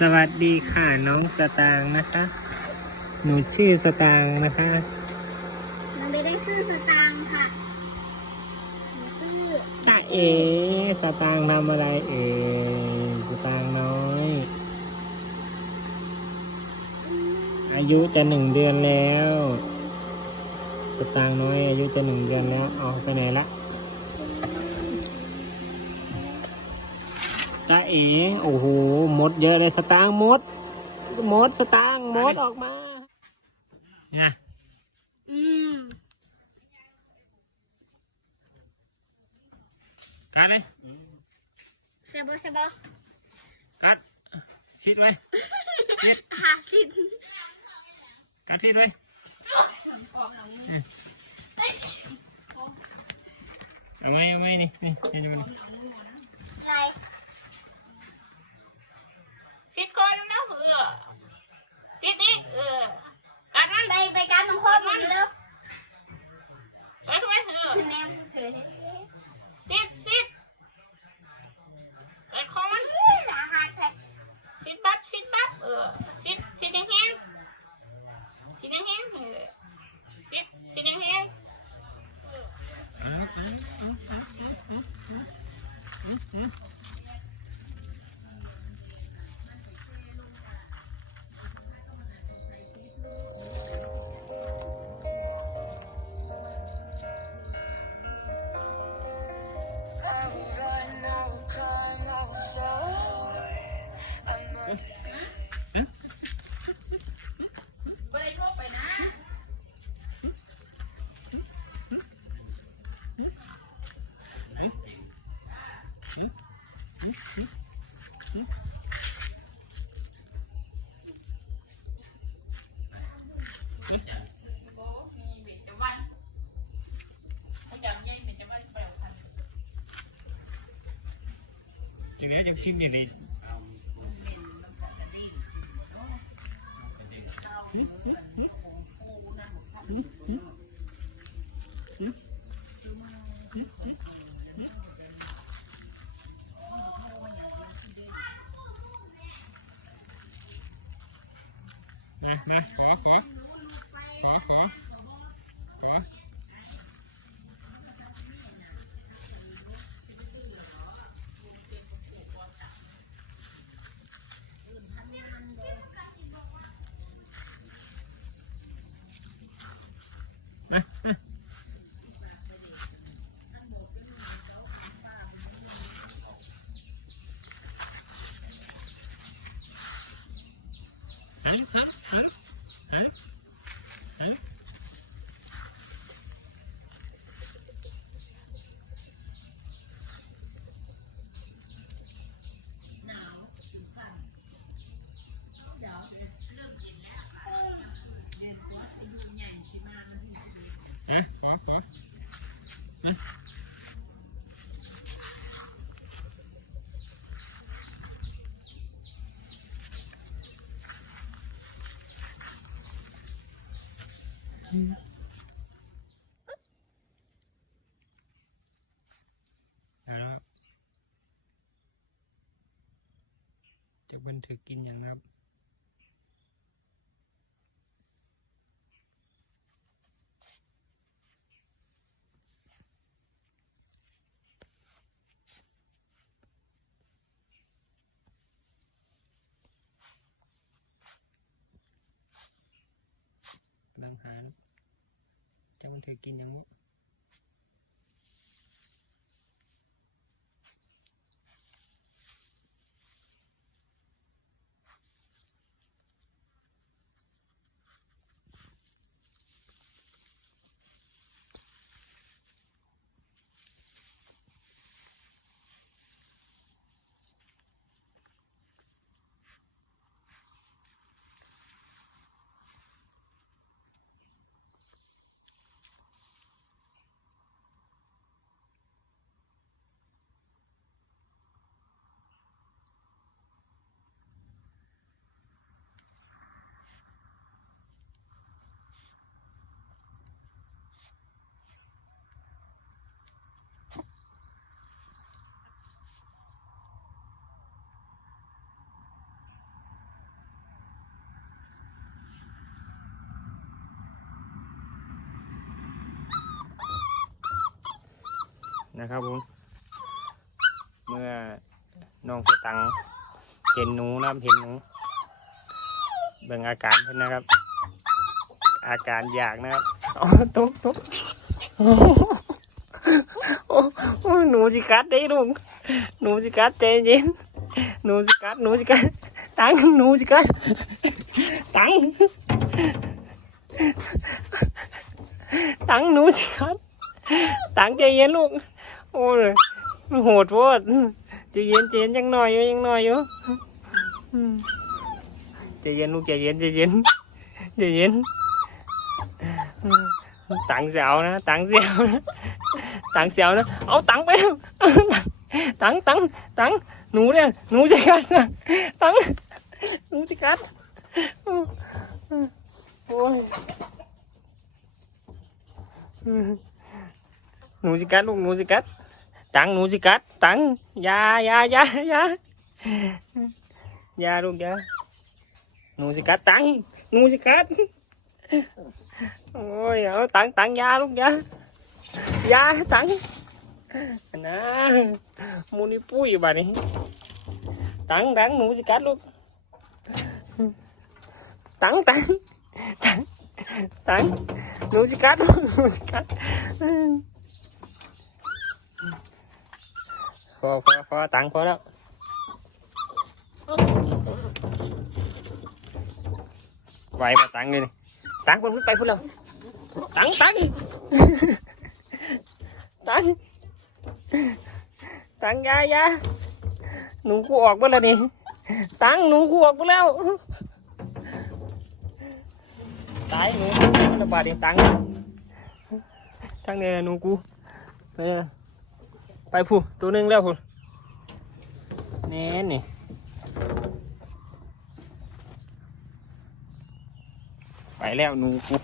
สวัสดีค่ะน้องสตางค์นะคะ หนูชื่อสตางค์นะคะมันไม่ได้ชื่อสตางค์ค่ะหนูชื่อตาเอ๋สตางค์ทำอะไรเอ๋สตางค์น้อย อายุจะหนึ่งเดือนแล้ว สตางค์น้อย อายุจะหนึ่งเดือนแล้วออกไปไหนละ ตาเอ๋โอ้โหมดเยอะเลยสตางค์มด มดสตางค์มดออกมาเนี่ยอืมกัดเลยเซบเซบกัดชิดไว้หาสิบกัดชิดไว้เอาไหมเอาไหมนี่นี่ นี่ดูนี่อะไรสิบคนนะเออสิบนี่เออ จังนี้จะพิมพ์อย่างนี้มามาขอขอ ขอขอขอ ฮะฮะฮะฮ จะบันทึกกินอย่างนะครับกำลังหาจะบันทึกกินอย่างนี้ นะครับผม เมื่อน้องสตังเห็นหนูนะเห็นหนูเบ่งอาการเพิ่นนะครับ อาการอยากนะครับอ๋อตกตกโอ้โหโอ้หหนูสิกัดได้ลุงหนูสิกัดใจเย็นหนูสิกัดหนูสิกัดตังหนูสิกัดตังตังหนูสิกัดตังใจเย็นลูก โอ้ยโหดโพดใจเย็นใจเย็นยังหน่อยอยู่ยังหน่อยอยู่อืมใจเย็นลูกใจเย็นใจเย็นใจเย็นตังเสียวนะตังเสียวนะตังเสียวนะเอาตังไปตังตังตังหนูเนี่ยหนูจะกัดนะตังหนูจะกัดโอ้ยหนูสิกัดลูกหนูสิกัดตังหนูสิกัดตังอยาอยาอยาอยาอยาลูกอยาหนูสิกัดตังหนูสิกัดโอ้ยเอาตังตังอยาลูกอยาอยาตังนะกัด trắng núi cát? Trắng ya ya ya ya ya luôn kìa núi cát? Trắng núi cát? Ôi ơi tặng tặng ya luôn kìa ya tặng nè mua đi vui bà đi tặng tặng núi cát luôn. Tặng tặng tặng tặng núi cát luôn khó khó khó tăng khó đó. Vậy mà tăng đi này tăng con phút tay phút đâu tăng tăng đi tăng tăng ra ra. Nụ khu ọt bớt là đi tăng nụ khu ọt bớt lâu tái nụ khu ọt bớt là bà đi tăng tăng này nụ khu đây là ไปผู้ตัวหนึ่งแล้วผู้แน่นี่ไปแล้วหนูกู